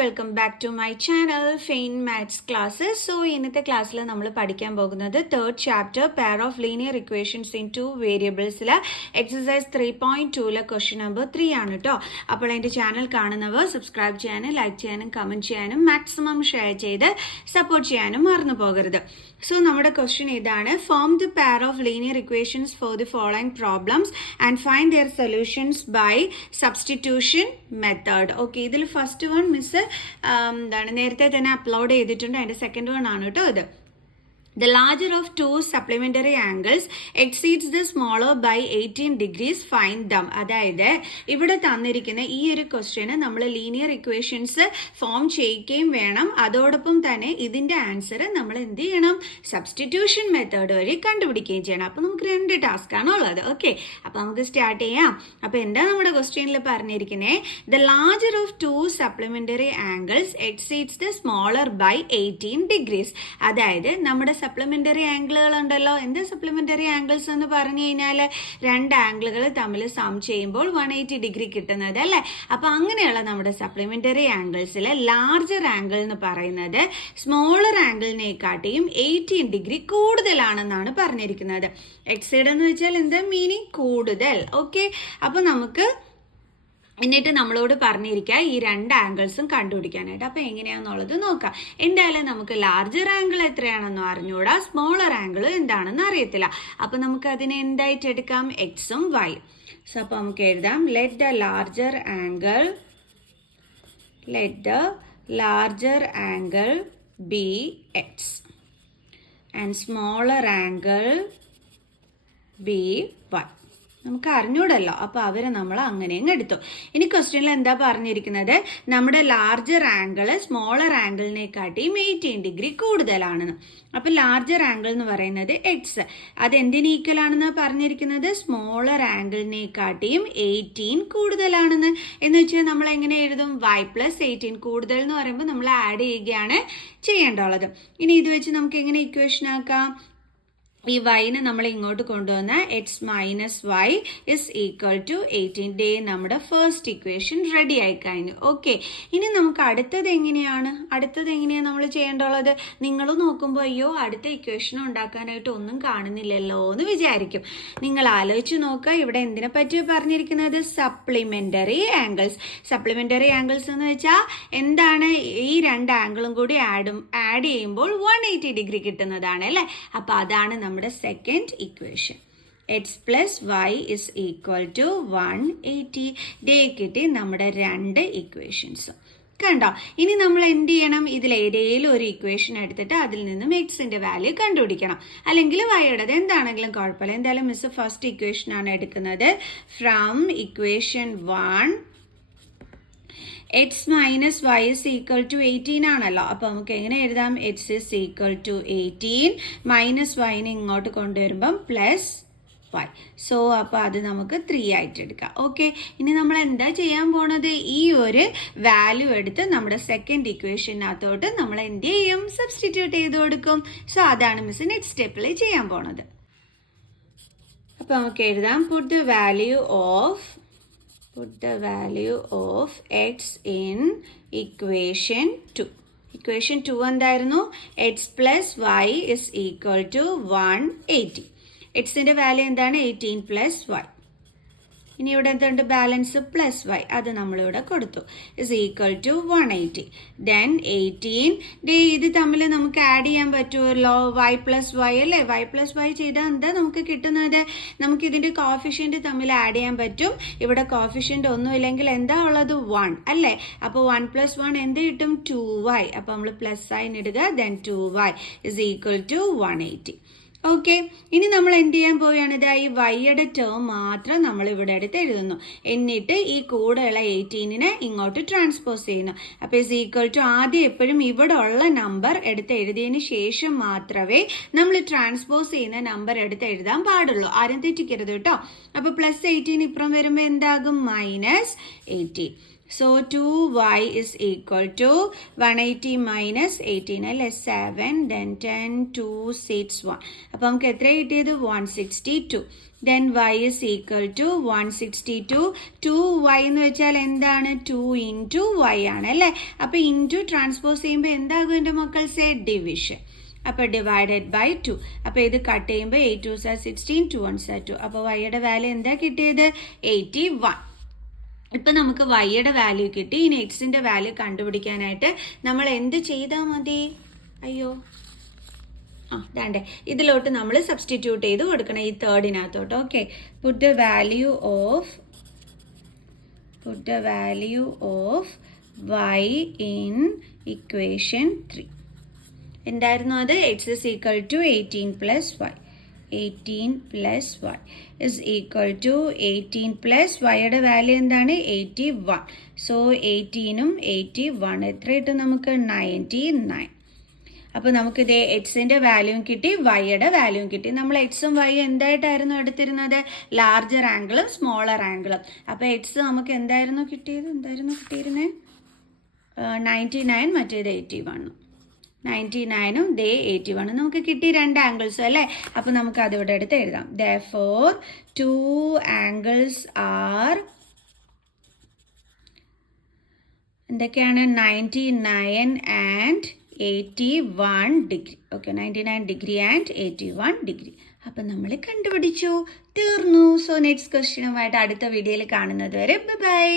Welcome back to my channel fine maths classes. So ഇന്നത്തെ ക്ലാസ്സിൽ നമ്മൾ പഠിക്കാൻ പോകുന്നത് third chapter pair of linear equations in two വേരിയബിൾസിൽ എക്സസൈസ് 3.2 ക്വസ്റ്റ്യൻ നമ്പർ 3 ആണ് കേട്ടോ. അപ്പോൾ എൻ്റെ ചാനൽ കാണുന്നവർ സബ്സ്ക്രൈബ് ചെയ്യാനും ലൈക്ക് ചെയ്യാനും കമൻറ്റ് ചെയ്യാനും മാക്സിമം ഷെയർ ചെയ്ത് സപ്പോർട്ട് ചെയ്യാനും മറന്നു പോകരുത്. സോ നമ്മുടെ ക്വസ്റ്റ്യൻ ഇതാണ്: form the pair of linear equations for the following problems and find their solutions by substitution method. Okay, ഇതിൽ ഫസ്റ്റ് വൺ മിസ് എന്താണ് നേരത്തെ തന്നെ അപ്ലോഡ് ചെയ്തിട്ടുണ്ട്. അതിൻ്റെ സെക്കൻഡ് വൺ ആണ് കേട്ടോ ഇത്. The larger of two supplementary angles exceeds the smaller by 18 degrees. Find them. അതായത് ഇവിടെ തന്നിരിക്കുന്ന ഈ ഒരു ക്വസ്റ്റ്യന് നമ്മൾ ലീനിയർ ഇക്വേഷൻസ് ഫോം ചെയ്യുകയും വേണം, അതോടൊപ്പം തന്നെ ഇതിന്റെ ആൻസർ നമ്മൾ എന്ത് ചെയ്യണം, സബ്സ്റ്റിറ്റ്യൂഷൻ മെത്തേഡ് വഴി കണ്ടുപിടിക്കുകയും ചെയ്യണം. അപ്പൊ നമുക്ക് 2 ടാസ്ക് ആണ് ഉള്ളത്. ഓക്കെ, അപ്പൊ നമുക്ക് സ്റ്റാർട്ട് ചെയ്യാം. അപ്പൊ എന്താ നമ്മുടെ ക്വസ്റ്റ്യനിൽ പറഞ്ഞിരിക്കുന്നത്? The larger of two supplementary angles exceeds the smaller by 18 degrees. അതായത് നമ്മുടെ സപ്ലിമെന്ററി ആംഗിളുകൾ ഉണ്ടല്ലോ. എന്താ സപ്ലിമെന്ററി ആംഗിൾസ് എന്ന് പറഞ്ഞു കഴിഞ്ഞാൽ 2 ആംഗിളുകൾ തമ്മിൽ സം ചെയ്യുമ്പോൾ 180 ഡിഗ്രി കിട്ടുന്നത് അല്ലേ. അപ്പൊ അങ്ങനെയുള്ള നമ്മുടെ സപ്ലിമെന്ററി ആംഗിൾസിൽ ലാർജർ ആംഗിൾ എന്ന് പറയുന്നത് സ്മോളർ ആംഗിളിനെക്കാട്ടിയും 18 ഡിഗ്രി കൂടുതലാണെന്നാണ് പറഞ്ഞിരിക്കുന്നത്. എക്സൈഡ് എന്ന് വെച്ചാൽ എന്താ മീനിങ്? കൂടുതൽ. ഓക്കെ, അപ്പൊ നമുക്ക് എന്നിട്ട് നമ്മളോട് പറഞ്ഞിരിക്കുക ഈ 2 ആംഗിൾസും കണ്ടുപിടിക്കാനായിട്ട്. അപ്പൊ എങ്ങനെയാണെന്നുള്ളത് നോക്കാം. എന്തായാലും നമുക്ക് ലാർജർ ആംഗിൾ എത്രയാണെന്ന് അറിഞ്ഞൂടാ, സ്മോളർ ആംഗിൾ എന്താണെന്ന് അറിയത്തില്ല. അപ്പൊ നമുക്ക് അതിനെ എന്തായിട്ട് എടുക്കാം? എക്സും വൈയും. സോ അപ്പൊ നമുക്ക് എഴുതാം: let the larger angle be x and smaller angle be y. നമുക്ക് അറിഞ്ഞൂടല്ലോ, അപ്പൊ അവരെ നമ്മൾ അങ്ങനെയും എടുത്തു. ഇനി ക്വസ്റ്റ്യനിൽ എന്താ പറഞ്ഞിരിക്കുന്നത്? നമ്മുടെ ലാർജർ ആംഗിള് സ്മോളർ ആംഗിളിനെക്കാട്ടിയും 18 ഡിഗ്രി കൂടുതലാണെന്ന്. അപ്പൊ ലാർജർ ആംഗിൾ എന്ന് പറയുന്നത് എക്സ്, അത് എന്തിന് ഈക്വൽ ആണെന്ന് പറഞ്ഞിരിക്കുന്നത്? സ്മോളർ ആംഗിളിനെക്കാട്ടിയും 18 കൂടുതലാണെന്ന്. എന്ന് വെച്ചാൽ നമ്മൾ എങ്ങനെ എഴുതും? y + 18. കൂടുതൽ എന്ന് പറയുമ്പോൾ നമ്മൾ ആഡ് ചെയ്യുകയാണ് ചെയ്യേണ്ടുള്ളത്. ഇനി ഇത് വെച്ച് നമുക്ക് എങ്ങനെ ഇക്വേഷൻ ആക്കാം? ഈ വൈനെ നമ്മൾ ഇങ്ങോട്ട് കൊണ്ടുവന്ന x minus Y is equal to 18. ഡേ നമ്മുടെ ഫസ്റ്റ് ഇക്വേഷൻ റെഡി ആയി കഴിഞ്ഞു. ഓക്കെ, ഇനി നമുക്ക് അടുത്തത് എങ്ങനെയാണ് നമ്മൾ ചെയ്യേണ്ടുള്ളത്? നിങ്ങൾ നോക്കുമ്പോൾ അയ്യോ അടുത്ത ഇക്വേഷൻ ഉണ്ടാക്കാനായിട്ട് ഒന്നും കാണുന്നില്ലല്ലോ എന്ന് വിചാരിക്കും. നിങ്ങൾ ആലോചിച്ച് നോക്കുക, ഇവിടെ എന്തിനെ പറ്റി പറഞ്ഞിരിക്കുന്നത്? Supplementary angles. സപ്ലിമെന്ററി ആംഗിൾസ് എന്ന് വെച്ചാൽ എന്താണ്? ഈ 2 ആംഗിളും കൂടി ആഡ് ചെയ്യുമ്പോൾ 180 ഡിഗ്രി കിട്ടുന്നതാണ് അല്ലേ. അപ്പൊ അതാണ് നമ്മുടെ second equation. X plus Y is equal to 180. ഡേ കിട്ടി നമ്മുടെ 2 ഇക്വേഷൻസ്. കണ്ടോ? ഇനി നമ്മൾ എന്ത് ചെയ്യണം? ഇതിൽ ഏതെങ്കിലും ഒരു ഇക്വേഷൻ എടുത്തിട്ട് അതിൽ നിന്നും എക്സിന്റെ വാല്യൂ കണ്ടുപിടിക്കണം, അല്ലെങ്കിൽ വൈയുടേത് എന്താണെങ്കിലും കുഴപ്പമില്ല. എന്തായാലും മിസ് ഫസ്റ്റ് ഇക്വേഷൻ ആണ് എടുക്കുന്നത്. From equation 1 X minus Y is equal to 18 ആണല്ലോ. അപ്പൊ നമുക്ക് എങ്ങനെ എഴുതാം? X is equal to 18 minus വൈനെ ഇങ്ങോട്ട് കൊണ്ടുവരുമ്പം പ്ലസ് വൈ. സോ അപ്പൊ അത് നമുക്ക് 3 ആയിട്ട് എടുക്കാം. ഓക്കെ, ഇനി നമ്മൾ എന്താ ചെയ്യാൻ പോണത്? ഈ ഒരു വാല്യൂ എടുത്ത് നമ്മുടെ സെക്കൻഡ് ഇക്വേഷനകത്തോട്ട് നമ്മൾ എന്ത് ചെയ്യും? സബ്സ്റ്റിറ്റ്യൂട്ട് ചെയ്ത് കൊടുക്കും. സോ അതാണ് മിസ് നെക്സ്റ്റ് സ്റ്റെപ്പിൽ ചെയ്യാൻ പോണത്. അപ്പൊ നമുക്ക് എഴുതാം: put the value of x in equation 2. Equation 2 എന്തായിരുന്നു? x plus y is equal to 180. എക്സിന്റെ വാല്യൂ എന്താണ്? 18 plus y. ഇനി ഇവിടെ എന്തുണ്ട്? ബാലൻസ് പ്ലസ് വൈ, അത് നമ്മളിവിടെ കൊടുത്തു. Is equal to 180. ദെൻ 18. ഡേ ഇത് തമ്മിൽ നമുക്ക് ആഡ് ചെയ്യാൻ പറ്റുമല്ലോ, y പ്ലസ് വൈ അല്ലേ. y പ്ലസ് വൈ ചെയ്താൽ എന്താ നമുക്ക് കിട്ടുന്നത്? നമുക്ക് ഇതിന്റെ കോഫിഷ്യന്റ് തമ്മിൽ ആഡ് ചെയ്യാൻ പറ്റും. ഇവിടെ കോഫിഷ്യന്റ് ഒന്നുമില്ലെങ്കിൽ എന്താ ഉള്ളത്? 1 അല്ലേ. അപ്പൊ 1 + 1 എന്ത് കിട്ടും? 2y. അപ്പൊ നമ്മൾ പ്ലസ് സൈൻ ഇടുക. Then 2y is equal to 180. Okay, ഇനി നമ്മൾ എന്ത് ചെയ്യാൻ പോവുകയാണ്? ഇതായി വൈയുടെ ടേം മാത്രം നമ്മൾ ഇവിടെ എടുത്ത് എഴുതുന്നു. എന്നിട്ട് ഈ കൂടെയുള്ള 18നെ ഇങ്ങോട്ട് ട്രാൻസ്പോസ് ചെയ്യുന്നു. അപ്പൊ ഇസ് ഈക്വൽ ടു ആദ്യം എപ്പോഴും ഇവിടെ ഉള്ള നമ്പർ എടുത്ത് എഴുതിയതിന് ശേഷം മാത്രമേ നമ്മൾ ട്രാൻസ്പോസ് ചെയ്യുന്ന നമ്പർ എടുത്ത് എഴുതാൻ പാടുള്ളൂ. ആരും തെറ്റിക്കരുത് കേട്ടോ. അപ്പൊ പ്ലസ് 18 ഇപ്പുറം വരുമ്പോൾ എന്താകും? Minus 18. So 2y is equal to 180 minus 18 അല്ലെ. 7 then 10 2 6 1. അപ്പൊ നമുക്ക് എത്ര കിട്ടിയത്? 162. then y is equal to 162. 2y എന്ന് വെച്ചാൽ എന്താണ്? 2 into y ആണ് അല്ലേ? അപ്പോൾ ഇൻറ്റു ട്രാൻസ്പോസ് ചെയ്യുമ്പോൾ എന്താകും എൻ്റെ മക്കൾസേ? ഡിവിഷൻ. അപ്പോൾ ഡിവൈഡഡ് ബൈ 2. അപ്പോൾ ഇത് കട്ട് ചെയ്യുമ്പോൾ 8 2s are 16, 2 1s are 2. അപ്പോൾ വൈയുടെ വാല്യൂ എന്താ കിട്ടിയത്? 81. ഇപ്പം നമുക്ക് വൈയുടെ വാല്യൂ കിട്ടി. ഇനി എക്സിൻ്റെ വാല്യൂ കണ്ടുപിടിക്കാനായിട്ട് നമ്മൾ എന്ത് ചെയ്താൽ മതി? അയ്യോ ദാണ്ടേ ഇതിലോട്ട് നമ്മൾ സബ്സ്റ്റിറ്റ്യൂട്ട് ചെയ്ത് കൊടുക്കണം ഈ തേർഡിനകത്തോട്ട്. Okay, put the value of Y in equation 3. എന്തായിരുന്നു അത്? X is equal to 18 plus Y. 18 plus Y is equal to 18 plus വൈയുടെ വാല്യൂ എന്താണ്? 81. സോ 18ഉം 81 എത്ര കിട്ടും നമുക്ക്? 99. അപ്പോൾ നമുക്കിത് എക്സിൻ്റെ വാല്യൂവും കിട്ടി, വൈയുടെ വാല്യൂവും കിട്ടി. നമ്മൾ എക്സും വൈ എന്തായിട്ടായിരുന്നു എടുത്തിരുന്നത്? ലാർജർ ആംഗിളും സ്മോളർ ആംഗിളും. അപ്പോൾ എക്സ് നമുക്ക് എന്തായിരുന്നു കിട്ടിയിരുന്നത്? 99, മറ്റേത് 81. 99ഉം 81 നമുക്ക് കിട്ടി, 2 ആംഗിൾസും അല്ലേ? അപ്പോൾ നമുക്ക് അതിവിടെ എടുത്ത് എഴുതാം. therefore 2 angles are എന്തൊക്കെയാണ്? 99 and 81 degree. Okay, 99 degree and 81 degree. അപ്പം നമ്മൾ കണ്ടുപിടിച്ചു, തീർന്നു. സോ നെക്സ്റ്റ് ക്വസ്റ്റ്യനുമായിട്ട് അടുത്ത വീഡിയോയിൽ കാണുന്നത് വരെ ബൈ.